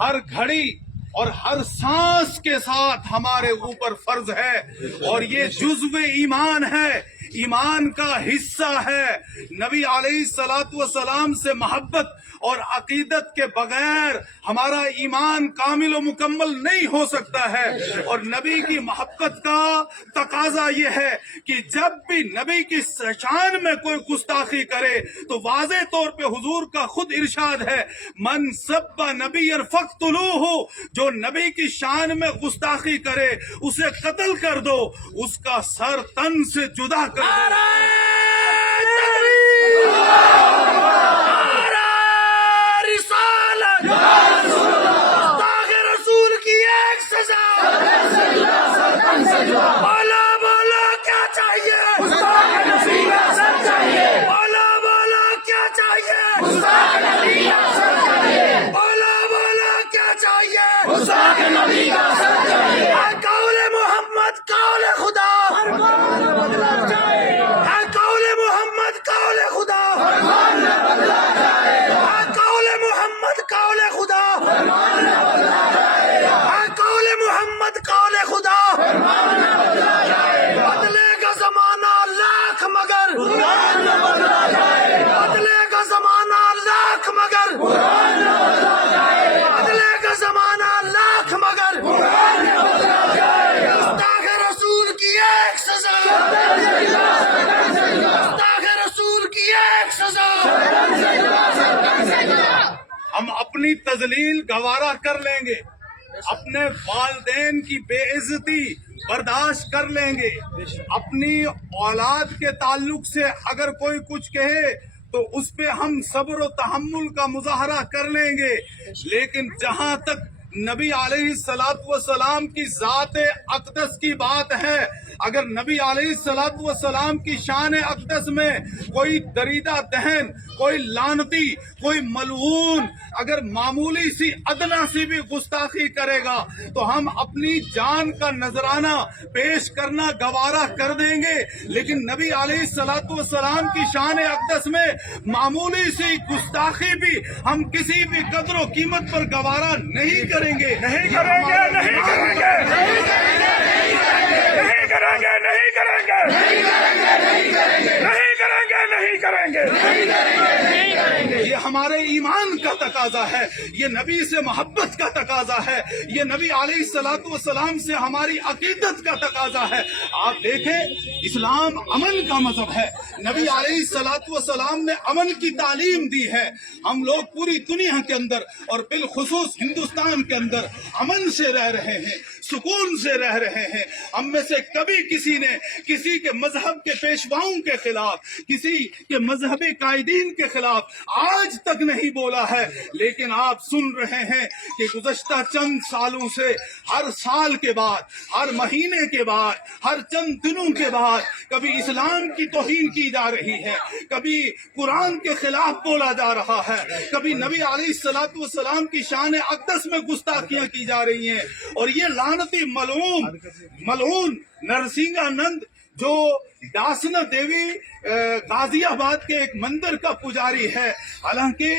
ہر گھڑی اور ہر سانس کے ساتھ ہمارے اوپر فرض ہے، اور یہ جزو ایمان ہے، ایمان کا حصہ ہے۔ نبی علیہ الصلوۃ والسلام سے محبت اور عقیدت کے بغیر ہمارا ایمان کامل و مکمل نہیں ہو سکتا ہے۔ اور نبی کی محبت کا تقاضا یہ ہے کہ جب بھی نبی کی شان میں کوئی گستاخی کرے تو واضح طور پہ حضور کا خود ارشاد ہے، من سب نبی فاقتلوہ، جو نبی کی شان میں گستاخی کرے اسے قتل کر دو، اس کا سر تن سے جدا کر دو۔ قول محمد قول خدا، قول محمد قول خدا، قول محمد قول خدا، قول محمد قول خدا، بدلے کا زمانہ لاکھ مگر، بدلے کا زمانہ لاکھ مگر، بدلے کا زمانہ لاکھ مگر، گستاخ رسول کی ایک سزا، گستاخ رسول کی ایک سزا۔ ہم اپنی تذلیل گوارا کر لیں گے، اپنے والدین کی بے عزتی برداشت کر لیں گے، اپنی اولاد کے تعلق سے اگر کوئی کچھ کہے تو اس پہ ہم صبر و تحمل کا مظاہرہ کر لیں گے، لیکن جہاں تک نبی علیہ الصلوۃ والسلام کی ذات اقدس کی بات ہے، اگر نبی علیہ الصلوۃ والسلام کی شان اقدس میں کوئی دریدہ دہن، کوئی لعنتی، کوئی ملعون اگر معمولی سی ادنا سی بھی گستاخی کرے گا تو ہم اپنی جان کا نذرانہ پیش کرنا گوارا کر دیں گے، لیکن نبی علیہ الصلوۃ والسلام کی شان اقدس میں معمولی سی گستاخی بھی ہم کسی بھی قدر و قیمت پر گوارا نہیں کریں گے، نہیں کریں گے، نہیں کریں گے، نہیں کریں گے، نہیں کریں گے، نہیں کریں گے، نہیں کریں گے، نہیں کریں گے، نہیں کریں گے، نہیں کریں گے، نہیں کریں گے، نہیں کریں گے۔ یہ ہمارے ایمان کا تقاضا ہے، یہ نبی سے محبت کا تقاضا ہے، یہ نبی علیہ الصلوۃ والسلام سے ہماری عقیدت کا تقاضا ہے۔ آپ دیکھیں، اسلام امن کا مذہب ہے، نبی علیہ الصلوۃ والسلام نے امن کی تعلیم دی ہے۔ ہم لوگ پوری دنیا کے اندر اور بالخصوص ہندوستان کے اندر امن سے رہ رہے ہیں، سکون سے رہ رہے ہیں۔ ہم میں سے کبھی کسی نے کسی کے مذہب کے پیشواؤں کے خلاف، کسی کے مذہبی قائدین کے خلاف آج تک نہیں بولا ہے، لیکن آپ سن رہے ہیں کہ گزشتہ چند سالوں سے ہر سال کے بعد، ہر مہینے کے بعد، ہر چند دنوں کے بعد کبھی اسلام کی توہین کی جا رہی ہے، کبھی قرآن کے خلاف بولا جا رہا ہے، کبھی نبی علیہ الصلوۃ والسلام کی شان اقدس میں گستاخیاں کی جا رہی ہیں، اور یہ لعنتی ملعون نرسنگانند جو داسنا دیوی غازی آباد کے ایک مندر کا پجاری ہے، حالانکہ